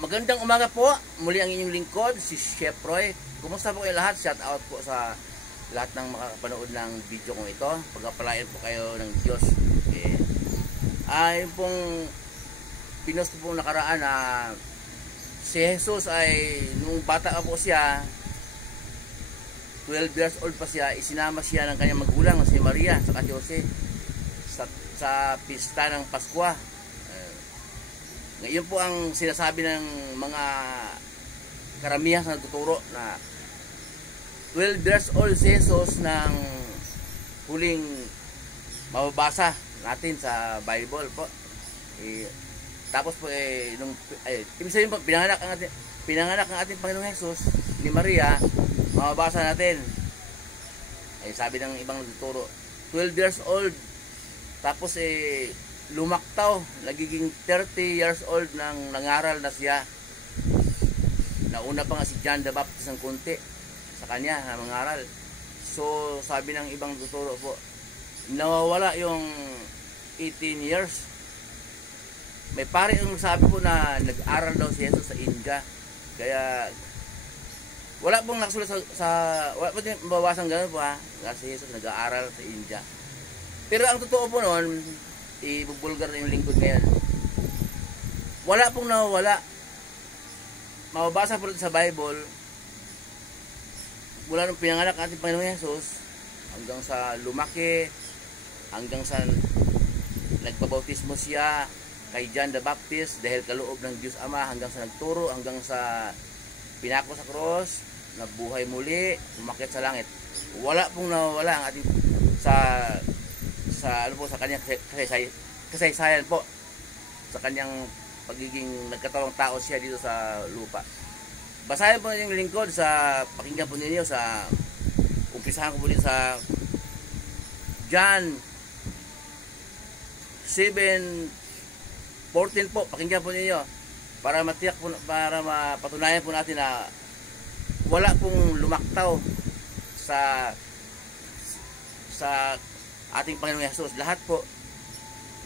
Magandang umaga po. Muli ang inyong lingkod, si Chef Roy. Kumusta po kayo lahat? Shout out po sa lahat ng makapanood ng video kong ito. Pagpapalain po kayo ng Diyos. Okay. Yung pong pinost po nakaraan na si Jesus ay nung bata pa po siya, 12 years old pa siya, isinama siya ng kanyang magulang si Maria sa Jose sa pista ng Pasko. Ngayon po ang sinasabi ng mga karamihan sa nagtuturo na 12 years old si Jesus ng huling mababasa natin sa Bible po. Tapos po ibig sabihin po, pinanganak ang ating Panginoong Jesus ni Maria, mababasa natin. Sabi ng ibang nagtuturo, 12 years old, tapos lumaktaw, nagiging 30 years old nang nangaral na siya. Nauna pa nga si John the Baptist ng konti sa kanya na mangaral. So sabi ng ibang tuturo po, nawawala yung 18 years. May pare yung sabi po na nag-aral daw si Jesus sa India. Kaya wala pong nakasulat wala po din mababasang gano'n po si Jesus nag-aaral sa India. Pero ang totoo po noon, ibubulgar na yung lingkod ngayon, wala pong nawawala. Mababasa po sa Bible, mula nung pinanganak ating Panginoong Jesus hanggang sa lumaki, hanggang sa nagpabautismo siya kay John the Baptist dahil kaloob ng Diyos Ama, hanggang sa nagturo, hanggang sa pinako sa cross, nabuhay muli, umakyat sa langit. Wala pong nawawala ang ating sa kanyang kasaysayan po, sa kanyang pagiging nagkatawang tao siya dito sa lupa. Basahin po yung lingkod pakinggan po ninyo umpisahan ko po dito sa John 7:14 po, pakinggan po ninyo para matiyak po, para mapatunayan po natin na wala pong lumaktaw sa ating Panginoong Jesus. Lahat po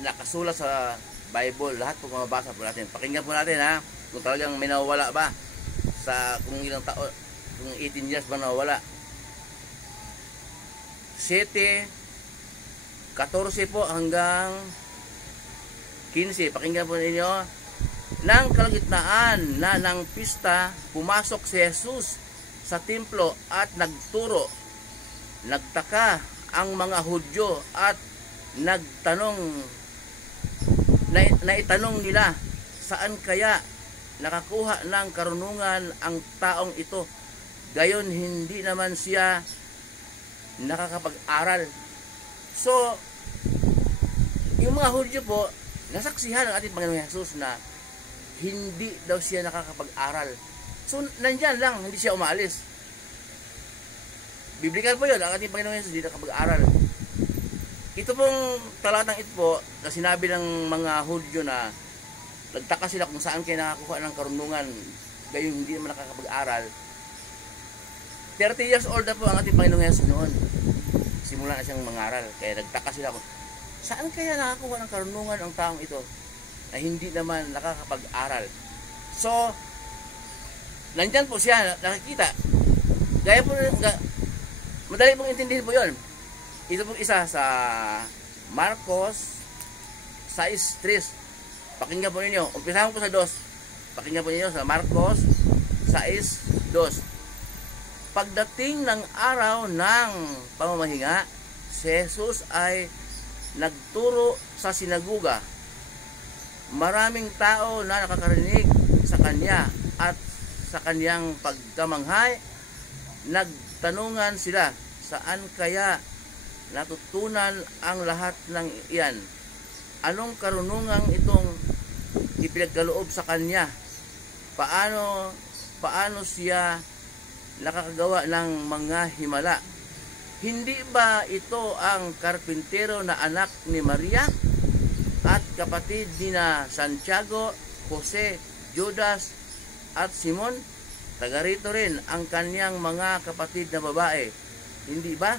nakasulat sa Bible, lahat po mababasa po natin. Pakinggan po natin kung talagang may nawawala ba kung ilang taon, kung 18 years ba nawawala. 7:14 po hanggang 15. Pakinggan po ninyo. Nang kalagitnaan na ng pista, pumasok si Jesus sa templo at nagturo. Nagtaka ang mga Hudyo at naitanong nila, saan kaya nakakuha ng karunungan ang taong ito? Gayon hindi naman siya nakakapag-aral. So, yung mga Hudyo po, nasaksihan ng ating Panginoong Jesus na hindi daw siya nakakapag-aral. So, nandyan lang, hindi siya umaalis. Biblikal po yun, ang ating Panginoong Jesus hindi nakapag-aral. Ito pong talatang ito po, na sinabi ng mga Hudyo na nagtaka sila kung saan kayo nakakuha ng karunungan, gayon hindi naman nakakapag-aral. 30 years old na po ang ating Panginoong Jesus noon. Simula na siyang mangaral. Kaya nagtaka sila kung saan kaya nakakuha ng karunungan ang taong ito na hindi naman nakakapag-aral. So, nandyan po siya, nakikita. Gaya po, madali pong intindihin po yun. Ito pong isa sa Marcos 6:3. Pakinggan po ninyo. Umpisahan po sa 2. Pakinggan po ninyo sa Marcos 6:2. Pagdating ng araw ng pamamahinga, si Jesus ay nagturo sa sinaguga. Maraming tao na nakakarinig sa kanya at sa kanyang pagkamanghay, nagtanungan sila, saan kaya natutunan ang lahat ng iyan? Anong karunungang itong ipinagkaloob sa kanya? Paano siya nakakagawa ng mga himala? Hindi ba ito ang karpintero na anak ni Maria at kapatid ni na Santiago, Jose, Judas at Simon? Taga rito rin ang kanyang mga kapatid na babae, hindi ba?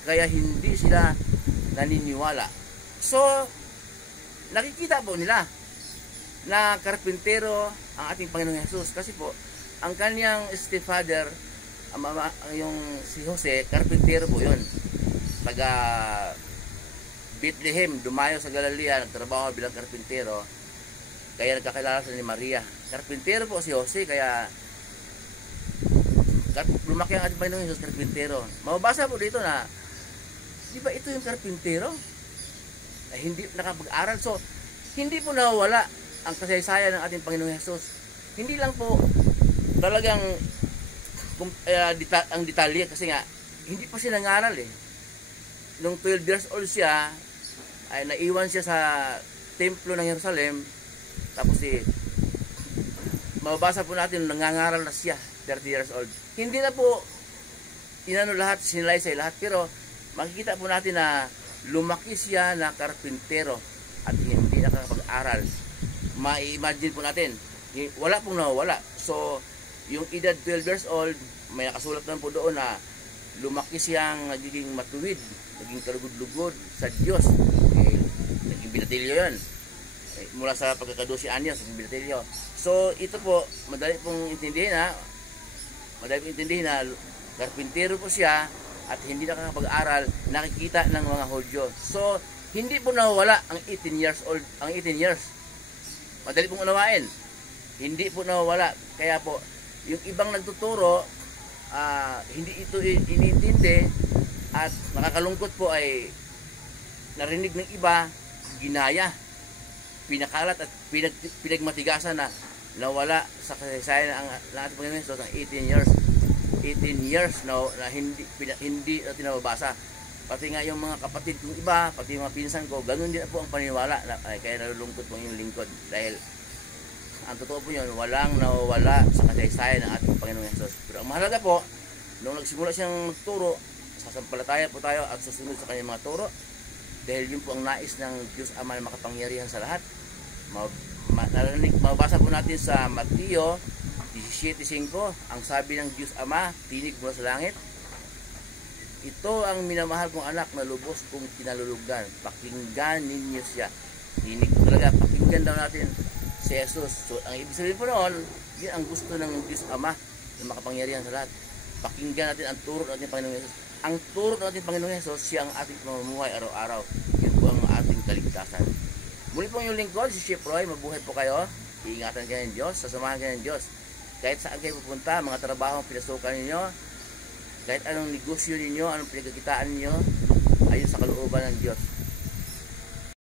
Kaya hindi sila naniniwala. So, nakikita po nila na karpintero ang ating Panginoong Hesus. Kasi po, ang kanyang stepfather, yung si Jose, karpintero po yun. Taga Bethlehem, dumayo sa Galilea, nagtrabaho bilang karpintero. Kaya nagkakilala sa ni Maria. Karpintero po si Jose, kaya lumaki ang ating Panginoong Hesus, karpintero. Mababasa po dito na, di ba ito yung karpintero? Na hindi nakapag-aral. So, hindi po nawawala ang kasaysayan ng ating Panginoong Hesus. Hindi lang po talagang ang detalye kasi nga, hindi pa siya nangaral eh. Nung 12 years old siya, ay naiwan siya sa templo ng Jerusalem. Tapos mababasa po natin nangangaral na siya, 30 years old. Hindi na po inano lahat, sinalaysay lahat, pero makikita po natin na lumaki siya na karpintero at hindi nakakapag-aral. Ma-imagine po natin, wala pong nawawala. So, yung edad 12 years old, may nakasulat naman po doon na lumaki siyang nagiging matuwid, naging kalugod-lugod sa Diyos. Naging binatilyo yun. Mula sa pagkaka-12 anyos, naging binatilyo. So, ito po, madali pong intindihin na karpintero po siya at hindi nakakapag-aral, nakikita ng mga Hudyo. So, hindi po nawawala ang 18 years old, ang 18 years. Madali pong unawain. Hindi po nawawala. Kaya po, yung ibang nagtuturo, hindi ito iniintindi at nakakalungkot po ay narinig ng iba, ginaya, pinakalat at pinagmatigasan na nawala sa kasaysayan ng ating Panginoon Hesus ng 18 years. 18 years na hindi tinababasa. Pati nga yung mga kapatid kong iba, pati yung mga pinsan ko, ganun din po ang paniniwala. Kaya nalulungkot po yung lingkod. Dahil ang totoo po yun, walang nawawala sa kasaysayan ng ating Panginoong Hesus. Pero ang mahalaga po, nung nagsimula siyang magturo, sasampalataya po tayo at susunod sa kanyang mga turo. Dahil yun po ang nais ng Diyos Ama na makapangyarihan sa lahat. Mabasa po natin sa Mateo 17:5, ang sabi ng Diyos Ama, tinig mula sa langit, ito ang minamahal kong anak na lubos kong kinalulugan. Pakinggan ninyo siya. Tinig talaga, pakinggan daw natin si Jesus. So, ang ibig sabihin po noon, yun ang gusto ng Diyos Ama na makapangyarihan sa lahat. Pakinggan natin ang turo ng ating Panginoong Hesus. Ang turo ng ating Panginoong Hesus, siya ang ating pamumuhay araw-araw. Yun po ang ating kaligtasan. Muli po yung lingkod, si Chef Roy, mabuhay po kayo. Iingatan kayo ng Diyos, sasamahan kayo ng Diyos. Kahit saan kayo pupunta, mga trabaho ang pinasukan ninyo, kahit anong negosyo ninyo, anong pinagkakitaan ninyo, ayun sa kalooban ng Diyos.